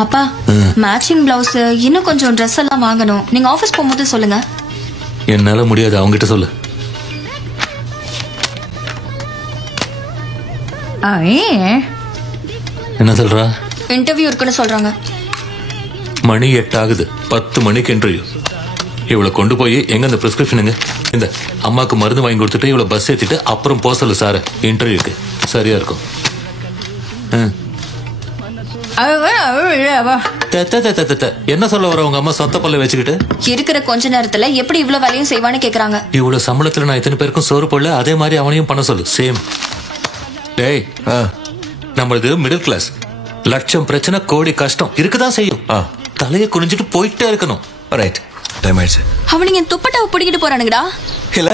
அப்பா matching blouse இன்னும் கொஞ்சம் ட்ரெஸ் எல்லாம் வாங்கணும். நீங்க ஆபீஸ் போகும்போது சொல்லுங்க. என்னால முடியாது, அவங்க கிட்ட சொல்லு. என்ன சொல்றா? இன்டர்வியூ இருக்குன்னு சொல்றாங்க. மணி 8 ஆகுது. 10 மணிக்கு இன்டர்வியூ. இவளை கொண்டு போய் எங்க இந்த பிரிஸ்கிரிப்ஷனுங்க இந்த அம்மாக்கு மருந்து வாங்கி கொடுத்துட்டு இவளை பஸ் ஏத்திட்டு அப்புறம் போக சொல்லு சார் இன்டர்வியூக்கு. சரியா இருக்கும். என்ன சொல்ல வர உங்க அம்மா சொத்த பல்ல வச்சுக்கிட்டு? இருக்கிற கொஞ்ச நேரத்துல எப்படி இவ்வளவு வேலையும் செய்வான்னு கேக்குறாங்க. இவ்வளவு சம்பளத்துல நான் இத்தனை பேருக்கும் சோறு போடல, அதே மாதிரி அவனையும் பண்ண சொல்லு. சேம். டேய், நம்மளது மிடில் கிளாஸ். லட்சம் பிரச்சனை கோடி கஷ்டம் இருக்குதான் செய்யும். தலையை குனிஞ்சிட்டு போயிட்டே இருக்கணும். ரைட், டைம் ஆயிடுச்சு. அவனுங்க துப்பட்டாவை பிடிக்கிட்டு போறானுங்கடா. இல்ல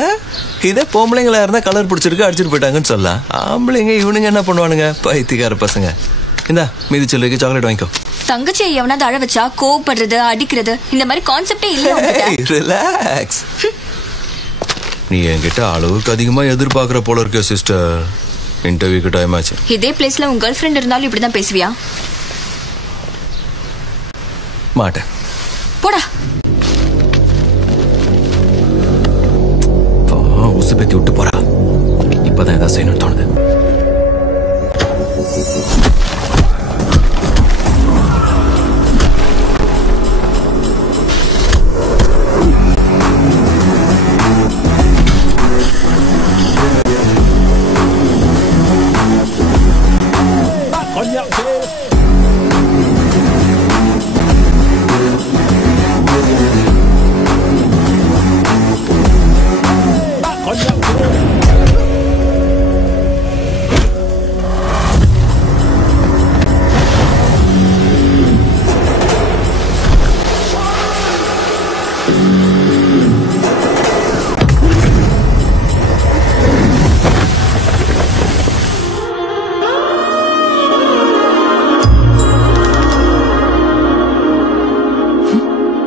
இதே பொம்பளைங்களா இருந்தா கலர் பிடிச்சிருக்கு அடிச்சிட்டு போயிட்டாங்கன்னு சொல்லலாம். ஆம்பளைங்க இவனுங்க என்ன பண்ணுவானுங்க? பைத்தியக்கார பசங்க. இந்தா மீதி சொல்லுக்கு சாக்லேட் வாங்கிக்கோ. தங்கச்சியை எவனாவது அழ வச்சா கோவப்படுறது அடிக்கிறது இந்த மாதிரி கான்செப்டே இல்ல. ரிலாக்ஸ். நீ என்கிட்ட அளவுக்கு அதிகமா எதிர்பார்க்கிற போல இருக்க சிஸ்டர். இன்டர்வியூக்கு டைம் ஆச்சு. இதே பிளேஸ்ல உங்க கேர்ள் ஃப்ரெண்ட் இருந்தாலும் இப்படிதான் பேசுவியா? மாட்டேன். போடா. உசு பேத்தி விட்டு போறா. இப்பதான் ஏதாவது செய்யணும்னு தோணுது.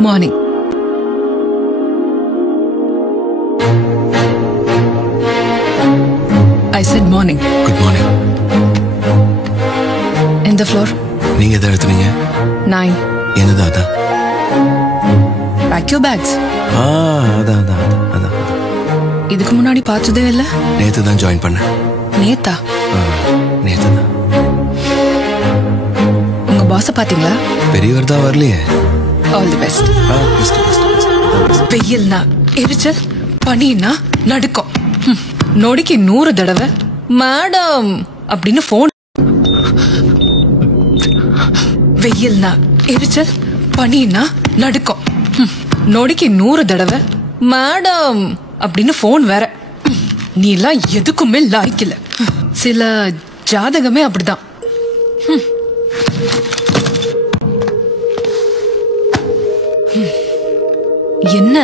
Morning. I said morning. Good morning. In the floor. நீங்க எதை எடுத்துனீங்க? 9. என்னது அதான்? Pack your bags. அதான். இதுக்கு முன்னாடி பார்த்ததே இல்ல? நேத்து தான் ஜாயின் பண்ணேன். நேத்தா? நேத்து தான். உங்க பாஸ பாத்தீங்களா? பெரியவர் தான் வரலையே. All the best. வெயில்னா எரிச்சல், பனினா நடுக்கம். நொடிக்கு 100 தடவை மேடம் அப்படின்னு போன். வெயில்னா எரிச்சல், பனினா நடுக்கம். நொடிக்கு 100 தடவை மேடம் அப்படின்னு போன் வேற. நீ எல்லாம் எதுக்குமே லாய்க்கல. சில ஜாதகமே அப்படிதான். என்ன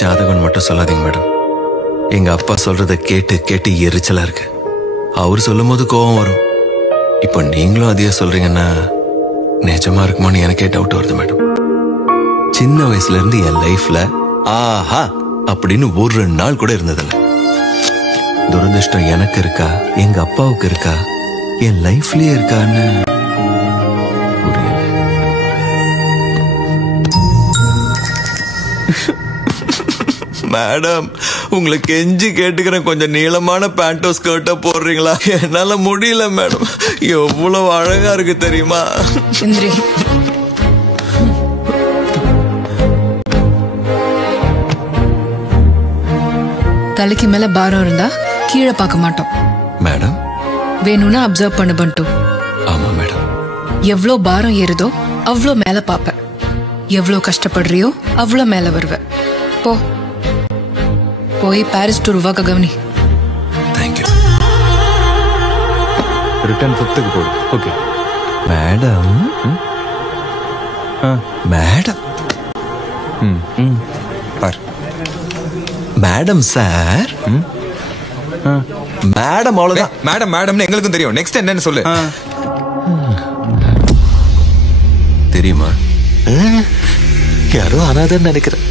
ஜாதகம் மட்டும் சொல்லாதீங்க மேடம். எங்க அப்பா சொல்றத கேட்டு கேட்டு எரிச்சலா இருக்கு. அவர் சொல்லும் போது கோபம் வரும். இப்போ நீங்களும் அதையே சொல்றீங்கன்னா நிஜமா இருக்குமான்னு எனக்கே டவுட் வருது மேடம். சின்ன வயசுல இருந்து என் லைஃப்ல ஆஹா அப்படின்னு ஒரு நாள் கூட இருந்ததில்ல. துரதிருஷ்டம் எனக்கு இருக்கா, எங்க அப்பாவுக்கு இருக்கா, என் லைஃப்லயே இருக்கான்னு மேடம், உங்களுக்கு கெஞ்சி கேட்டுக்கிறேன், கொஞ்சம் நீளமான பேண்டோ ஸ்கர்ட்டா போடுறீங்களா? என்னால முடியல மேடம். எவ்வளவு அழகா இருக்கு தெரியுமா? தலைக்கு மேல பாரம் இருந்தா கீழே பார்க்க மாட்டோம் மேடம். வேணும்னா அப்சர்வ் பண்ண பண்ணிட்டோம். ஆமா மேடம். எவ்வளோ பாரம் ஏறுதோ அவ்வளோ மேல பாப்ப. எவ்வளோ கஷ்டப்படுறியோ அவ்வளோ மேல வருவ. போ போய் பாரிஸ் டூர் வாக்க கவனி. தேங்க்யூ. ரிட்டர்ன் 5th போடு. Okay madam. மேடம். பார் மேடம் சார். மேடம் அவ்வளவுதான். மேடம்னு எங்களுக்கும் தெரியும். நெக்ஸ்ட் என்னன்னு சொல்லு. தெரியுமா? யாரோ அனாதன்னு நினைக்கிறேன்.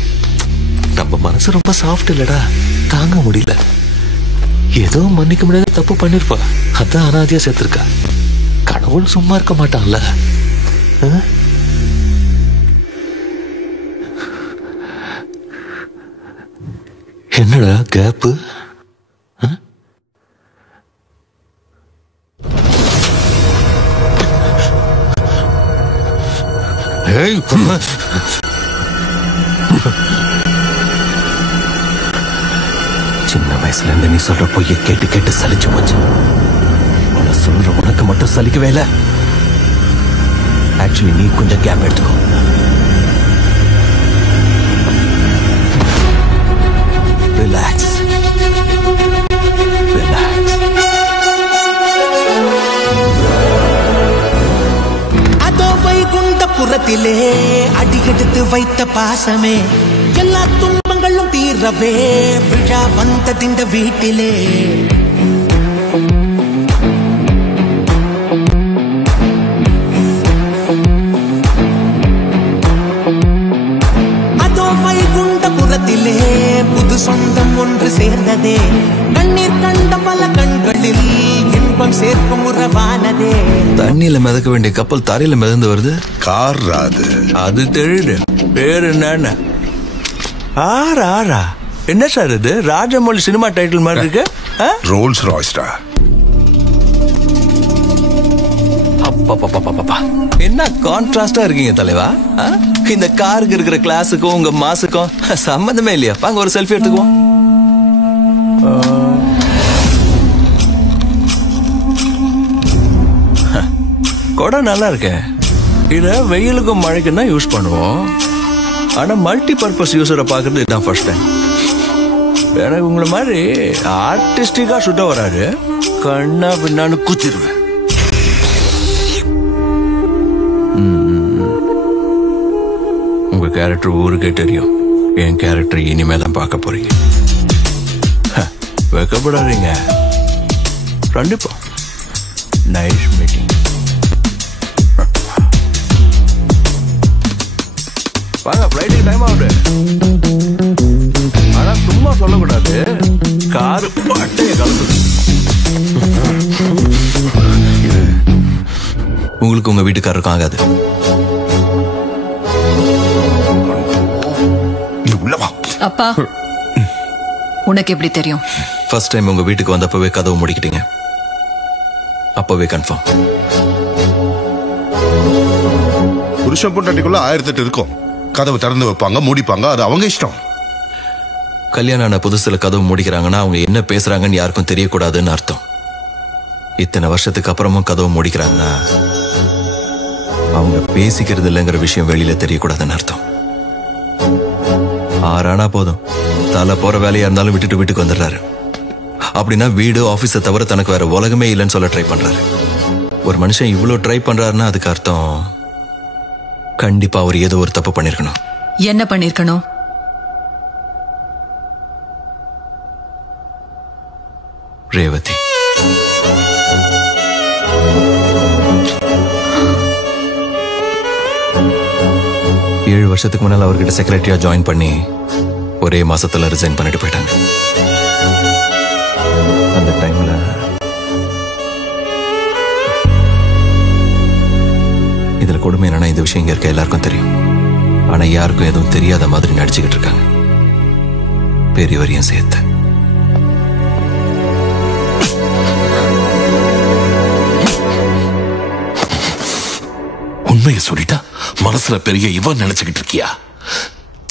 நம்ம மனசு ரொம்ப சாஃப்ட் இல்லடா, தாங்க முடியல. ஏதோ மன்னிக்க முடியாத தப்பு பண்ணிருப்பா, அதான் அனாதையா சேர்த்திருக்கா. கடவுள் சும்மா இருக்க மாட்டான்ல. என்னடா கேப்பு? சின்ன வயசுல இருந்து நீ சொல்ற பொய்ய கேட்டு கேட்டு சலிச்சு போச்சு. உன சொல்ற உனக்கு மட்டும் சலிக்கவே இல்லை. ஆக்சுவலி நீ கொஞ்சம் கேப் எடுத்துக்கோ. Relax relax. அதோ வைகுண்டபுரத்திலே அடியெடுத்து வைத்த பாசமே, எல்லா துன்பங்களும் தீரவே விழா வந்ததிந்த வீட்டிலே. அதோ வைகுண்டபுரத்திலே புது சொந்தம் ஒன்று சேர்ந்ததே, கண்ணீர் கண்ட பல கண்களில் இன்பம் சேர்க்கும் உறவானதே. தண்ணியில மிதக்க வேண்டிய கப்பல் தரையில மிதந்து வருது. கார் அது அது தெரியுது. பேரு என்ன? ஆறா என்ன சார் இது? ராஜமௌழி சினிமா டைட்டில் மாதிரி இருக்கு. ரோல்ஸ் ராய்ஸ்டா. அப்பா என்ன கான்ட்ராஸ்டா இருக்கீங்க தலைவா. இந்த காருக்கு இருக்கிற கிளாஸுக்கும் உங்க மாசுக்கும் சம்பந்தமே இல்லையா? வாங்க ஒரு செல்ஃபி எடுத்துக்குவோம். குடம் நல்லா இருக்கு. இத வெயிலுக்கும் மழைக்கும் தான் யூஸ் பண்ணுவோம். ஆனா மல்டி பர்பஸ் யூஸரை பாக்குறது இதுதான் ஃபர்ஸ்ட் டைம். எனக்கு உங்களை மாதிரி ஆர்டிஸ்டிக்கா சுட்ட வராது. கண்ணா பின்னான்னு குத்திடுவேன். உங்க கேரக்டர் ஊருக்கே தெரியும். என் கேரக்டர் இனிமே தான் பார்க்க போறீங்க. வைக்கப்படாதீங்க. கண்டிப்பா. Nice meeting. வாங்க, ஃப்ளைட்டுக்கு டைம் ஆகுது. ஆனா சும்மா சொல்லக்கூடாது. காரு பட்டைய கலந்து. உங்களுக்கு உங்க வீட்டுக்காரருக்கும் ஆகாது. அப்பா, உனக்கு எப்படி தெரியும்? ஃபர்ஸ்ட் டைம் உங்க வீட்டுக்கு வந்தப்பவே கதவு மூடிக்கிட்டீங்க. அப்பவே கன்ஃபார்ம். புருஷன் பொண்டாட்டிக்குள்ள 1008 இருக்கும். கதவு திறந்து வைப்பாங்க, மூடிப்பாங்க, அது அவங்க இஷ்டம். கல்யாணம் ஆன புதுசுல கதவு மூடிக்கிறாங்கன்னா அவங்க என்ன பேசுறாங்கன்னு யாருக்கும் தெரியக்கூடாதுன்னு அர்த்தம். இத்தனை வருஷத்துக்கு அப்புறமும் கதவு மூடிக்கிறாங்கன்னா அவங்க பேசிக்கிறது இல்லைங்கிற விஷயம் வெளியில தெரியக்கூடாதுன்னு அர்த்தம். 6 ஆனா போதும், தலை போற வேலையா இருந்தாலும் விட்டுட்டு வீட்டுக்கு வந்துடுறாரு. அப்படின்னா வீடு ஆபீஸை தவிர தனக்கு வேற உலகமே இல்லைன்னு சொல்ல ட்ரை பண்றாரு. ஒரு மனுஷன் இவ்வளவு ட்ரை பண்றாருன்னா அதுக்கு அர்த்தம் கண்டிப்பா அவர் ஏதோ ஒரு தப்பு பண்ணிருக்கணும். என்ன பண்ணிருக்கணும்? ரேவதி. ஏழு வருஷத்துக்கு முன்னால் அவர்கிட்ட செக்ரட்டரியா ஜாயின் பண்ணி ஒரே மாசத்துல ரிசைன் பண்ணிட்டு போயிட்டாங்க. அந்த டைம்ல இதுல கொடுமை என்னன்னா இந்த விஷயம் இங்க இருக்க எல்லாருக்கும் தெரியும். ஆனா யாருக்கும் எதுவும் தெரியாத மாதிரி நடிச்சுக்கிட்டு இருக்காங்க, பெரியவரையும் சேர்த்து. உண்மையை சொல்லிட்டா மனசுல பெரிய இவன் நினைச்சுக்கிட்டு இருக்கியா?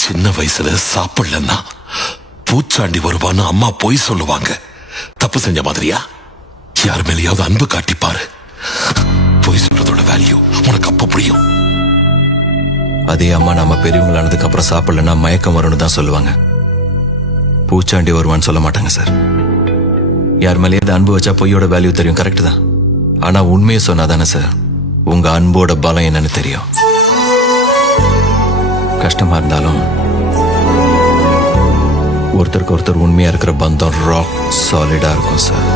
சின்ன வயசுல சாப்பிடலன்னா பூச்சாண்டி வருவான்னு அம்மா பொய் சொல்லுவாங்க. தப்பு செஞ்ச மாதிரியா? யார் மேலேயாவது அன்பு காட்டிப்பாரு. பொய் சொல்றதோட வேல்யூ உனக்கு அப்ப புரியும். அதே அம்மா நம்ம பெரியவங்களானதுக்கு அப்புறம் சாப்பிடலன்னா மயக்கம் வரும்னு தான் சொல்லுவாங்க. பூச்சாண்டி வருவான்னு சொல்ல மாட்டாங்க சார். யார் மேலேயாவது அன்பு வச்சா பொய்யோட வேல்யூ தெரியும், கரெக்ட் தான். ஆனா உண்மையை சொன்னாதானே சார் உங்க அன்போட பலம் என்னன்னு தெரியும். கஷ்டமா இருந்தாலும் ஒருத்தருக்கு ஒருத்தர் உண்மையா இருக்கிற பந்தம் ராக் சாலிடா இருக்கும் சார்.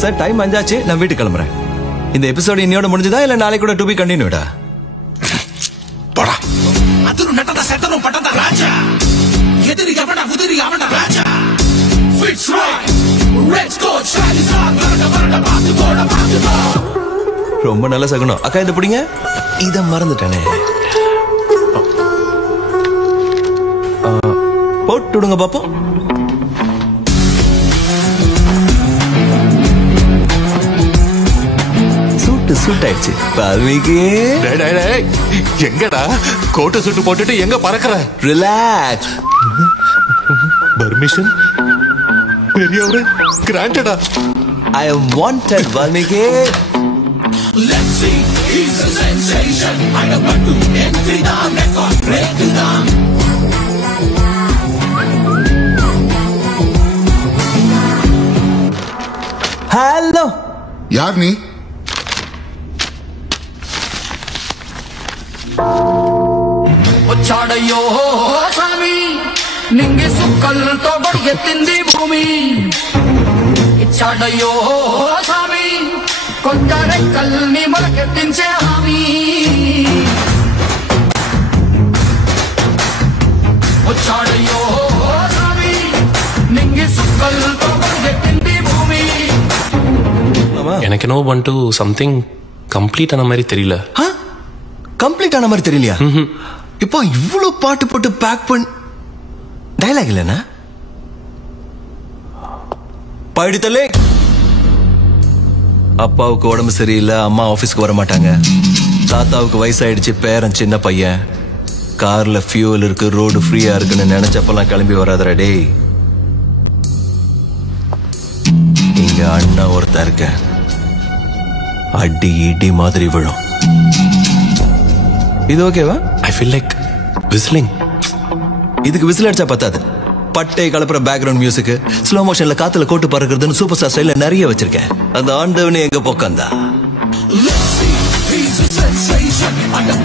சார் டைம் 5 ஆச்சு, நான் வீட்டுக்கு கிளம்புறேன். இந்த எபிசோடு இன்னையோட முடிஞ்சதா இல்ல நாளைக்கு கூட டு பி கண்டினியூடா? போடா. ಅದನ್ನು ನಟದ ಸೆತನು ಪಟದ ರಾಜ ಎದುರಿಗೆ ಅವನ ಉದುರಿ ಅವನ ರಾಜ fits right red scotch style is all ரொம்ப நல்ல சகுனம். அக்கா இதை பிடிங்க. இதை மறந்துட்டானே. போட்டு விடுங்க பாப்போம். சூட் ஆயிடுச்சு. வால்மீகி எங்கடா கோட்டு சுட்டு போட்டுட்டு எங்க பறக்குற? ரிலாக்ஸ். பர்மிஷன் பெரியவரே கிராண்டடா. I am wanted, Valmiki. Let's see, he's a sensation. I am about to entry the record break down. Hello. யார் நீ? వచ్చాడయ్యో స్వామి నింగి సుక్కలతో బడిగెత్తింది భూమి ఇచ్చాడయ్యో స్వామి కొత్త రెక్కల్ని మొలకెత్తించే హామీ వచ్చాడయ్యో స్వామి నింగి సుక్కలతో బడిగెత్తింది భూమి. எனக்கு என்ன பண்ணிட்டு சம்திங் கம்ப்ளீட் ஆன மாதிரி தெரியல. கம்ப்ளீட் ஆன மாதிரி தெரியலையா? இப்போ இவ்வளவு பாட்டு போட்டு பேக் பண்ண டயலாக் இல்லனா? பாடித்தலே. அப்பாவுக்கு உடம்பு சரியில்லை, அம்மா ஆபீஸ்க்கு வர மாட்டாங்க. தாத்தாவுக்கு வயசாயிடுச்சு, பேரன் சின்ன பையன். கார்ல ஃபியூல் இருக்கு, ரோடு ஃப்ரீயா இருக்குன்னு நினைச்சப்பெல்லாம் கிளம்பி வராதடா டேய். இங்க அண்ணா ஒருத்தன் இருக்க, அடி இடி மாதிரி விழும். இது ஓகேவா? I feel like whistling. இதுக்கு விசில் அடிச்சா பத்தாது. பட்டை கலப்புற பேக்ரவுண்ட் மியூசிக், ஸ்லோ மோஷன்ல காத்துல கோட்டு பறக்குறதுன்னு சூப்பர் ஸ்டார் ஸ்டைல்ல நிறைய வச்சிருக்கேன். அந்த ஆண்டவனே எங்க போக்கந்தா. Let's see, he's a sensation. I am